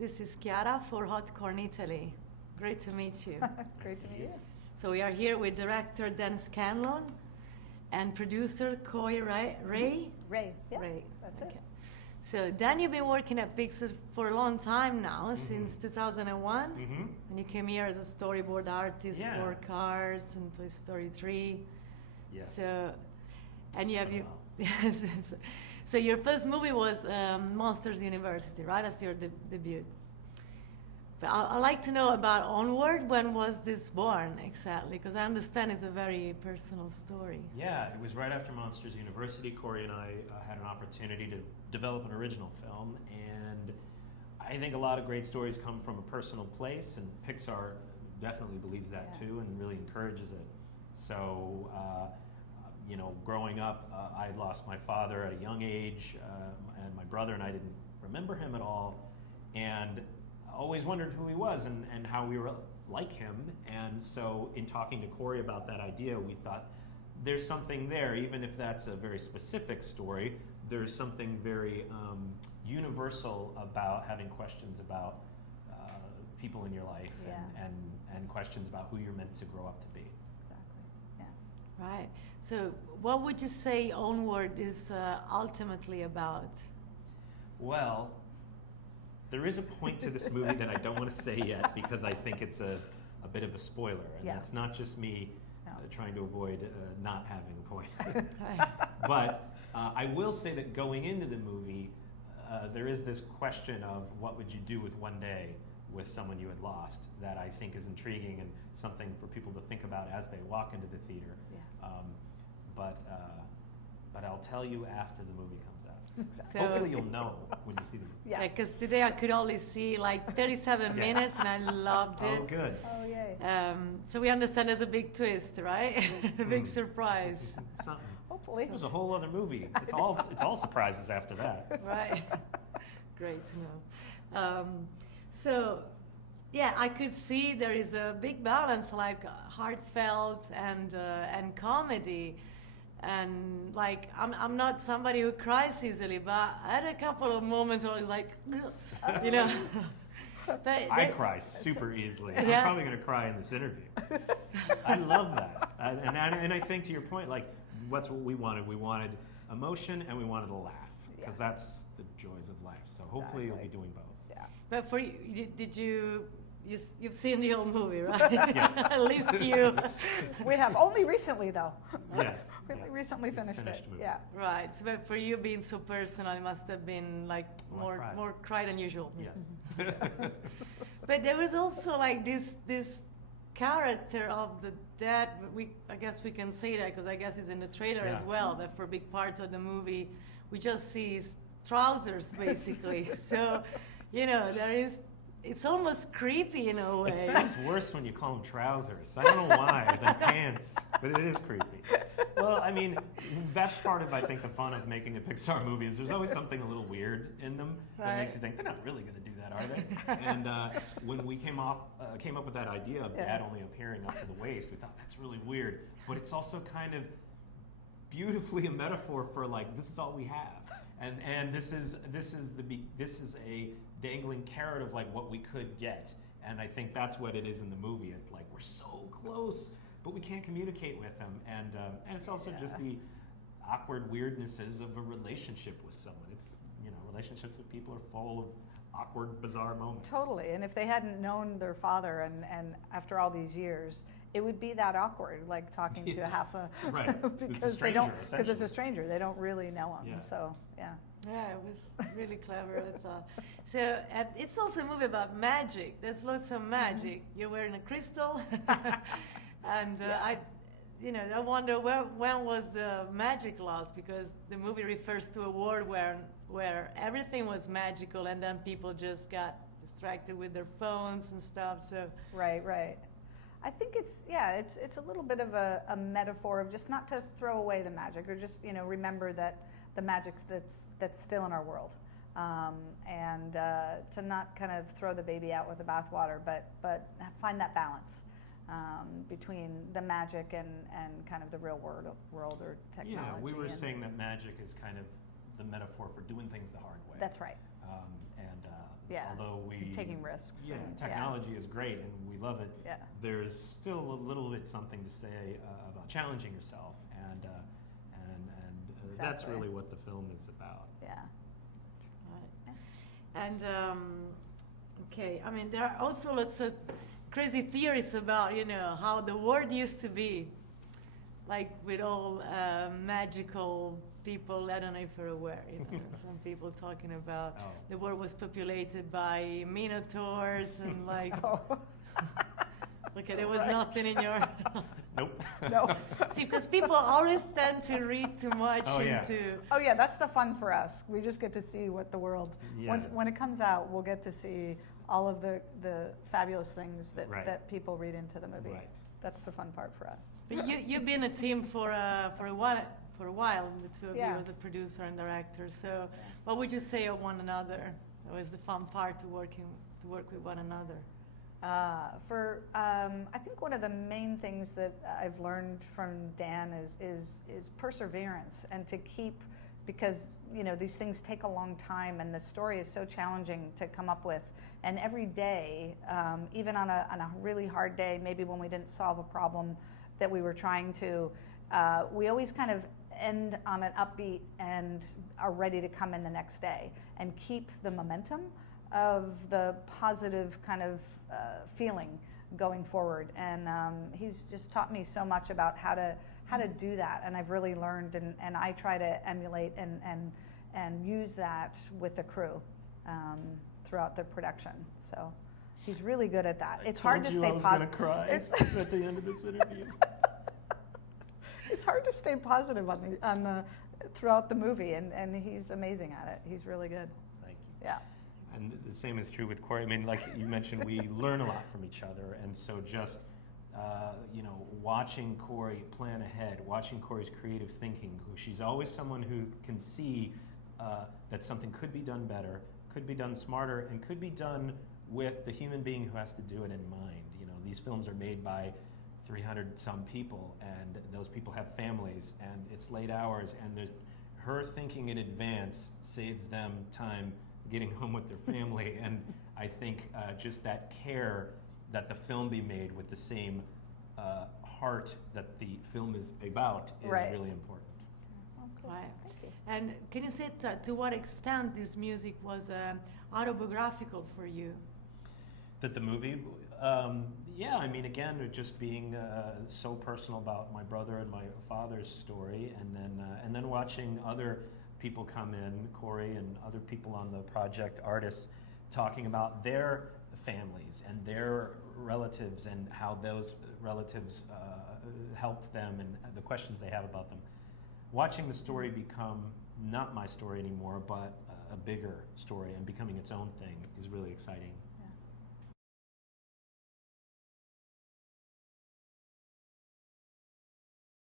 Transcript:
This is Chiara for Hot Meattelli. Great to meet you. Great to meet you. So we are here with director DanScanlon and producer Kori Rae. Rae, yeah, Rae. that's Okay. it. So Dan, you've been working at Pixar for a long time now, since 2001. And you came here as a storyboard artist for Cars and Toy Story 3. Yes. So, and you have you. So your first movie was Monsters University, right? That's your debut. But I'd like to know about Onward. When was this born exactly? Because I understand it's a very personal story. Yeah, it was right after Monsters University. Kori and I had an opportunity to develop an original film, and I think a lot of great stories come from a personal place, and Pixar definitely believes that too, and really encourages it. So, you know, growing up, I had lost my father at a young age, and my brother and I didn't remember him at all, and always wondered who he was and how we were like him. And so in talking to Kori about that idea, we thought there's something there, even if that's a very specific story, there's something very universal about having questions about people in your life and questions about who you're meant to grow up to be. Exactly, yeah. Right. So what would you say Onward is ultimately about? Well, there is a point to this movie that I don't want to say yet because I think it's a bit of a spoiler, and that's not just me trying to avoid not having a point. But I will say that going into the movie, there is this question of what would you do with one day with someone you had lost that I think is intriguing and something for people to think about as they walk into the theater. Yeah. But I'll tell you after the movie comes out. So, hopefully you'll know when you see the movie. Yeah, because today I could only see like 37 minutes and I loved it. Oh, good. Oh, yay. So we understand there's a big twist, right? A big surprise. Something. Hopefully. It was a whole other movie. It's all surprises after that. Right. Great to know. So, yeah, I could see there is a big balance, like heartfelt and comedy. And like I'm not somebody who cries easily, but I had a couple of moments where I was like, you know. But I cry super easily. Yeah. I'm probably going to cry in this interview. I love that, and I think to your point, like what's what we wanted. We wanted emotion and we wanted a laugh because that's the joys of life. So hopefully you'll be doing both. Yeah. But for you, you've seen the whole movie, right? Yes. At least you. We have only recently, though. Yes. Recently finished it. movie. Yeah. Right. So, but for you being so personal, it must have been like Well, I cried. more cry than usual. Yes. But there was also like this character of the dad. I guess we can say that because I guess it's in the trailer as well. That for a big part of the movie, we just see his trousers basically. So, you know, it's almost creepy in a way. It sounds worse when you call them trousers. I don't know why, than pants, but it is creepy. Well, I mean, that's part of, I think, the fun of making a Pixar movie is there's always something a little weird in them that makes you think, they're not really going to do that, are they? And when we came up with that idea of Dad only appearing up to the waist, we thought, that's really weird. But it's also kind of beautifully a metaphor for, like, this is all we have. And this is a dangling carrot of like what we could get, and I think that's what it is in the movie. It's like we're so close, but we can't communicate with them, and it's also just the awkward weirdnesses of a relationship with someone. It's relationships with people are full of awkward, bizarre moments. Totally, and if they hadn't known their father, and after all these years, it would be that awkward, like talking to half a because they don't, because it's a stranger. They don't really know him. Yeah. So Yeah, it was really clever, I thought. So it's also a movie about magic. There's lots of magic. You're wearing a crystal, and I wonder when was the magic lost, because the movie refers to a world where everything was magical, and then people just got distracted with their phones and stuff. So right. I think it's a little bit of a metaphor of just not to throw away the magic, or just remember that the magic's that's still in our world, and to not kind of throw the baby out with the bathwater, but find that balance between the magic and kind of the real world or technology. Yeah, we were saying that magic is kind of the metaphor for doing things the hard way. That's right. And Yeah. Although taking risks. Yeah, and, technology is great and we love it. Yeah. There's still a little bit something to say about challenging yourself, and that's Exactly. really what the film is about. Yeah. Right. And okay, I mean, there are also lots of crazy theories about, you know, how the world used to be, like with all magical people. I don't know if you're aware, you know, some people talking about the world was populated by minotaurs and like. Oh. Okay, there was nothing in your. Nope. No. See, because people always tend to read too much into. Oh yeah, that's the fun for us. We just get to see what the world. Yeah. When it comes out, we'll get to see all of the fabulous things that, Right. that people read into the movie. Right. That's the fun part for us. But you've been a team for a while, the two of you Yeah. as a producer and director. So, what would you say of one another? That was the fun part to work with one another. I think one of the main things that I've learned from Dan is perseverance, and to keep, because you know these things take a long time, and the story is so challenging to come up with. And every day, even on a really hard day, maybe when we didn't solve a problem that we were trying to, we always kind of end on an upbeat and are ready to come in the next day and keep the momentum of the positive kind of feeling going forward. And he's just taught me so much about how to do that, and I've really learned, and I try to emulate and use that with the crew throughout the production. So he's really good at that. It's hard to stay positive. I was going to cry at the end of this interview. It's hard to stay positive on the throughout the movie, and he's amazing at it. He's really good. Thank you. Yeah. And the same is true with Kori. I mean, like you mentioned, we learn a lot from each other, and so just you know, watching Kori plan ahead, watching Kori's creative thinking. She's always someone who can see that something could be done better, could be done smarter, and could be done with the human being who has to do it in mind. You know, these films are made by 300 some people, and those people have families, and it's late hours, and her thinking in advance saves them time getting home with their family. And I think just that care that the film be made with the same heart that the film is about is Right. really important. Oh, cool. Right. Thank you. And can you say to what extent this music was autobiographical for you? That the movie, yeah, I mean, again, it just being so personal about my brother and my father's story, and then watching other people come in, Kori and other people on the project, artists, talking about their families and their relatives and how those relatives helped them and the questions they have about them. Watching the story become not my story anymore, but a bigger story and becoming its own thing is really exciting.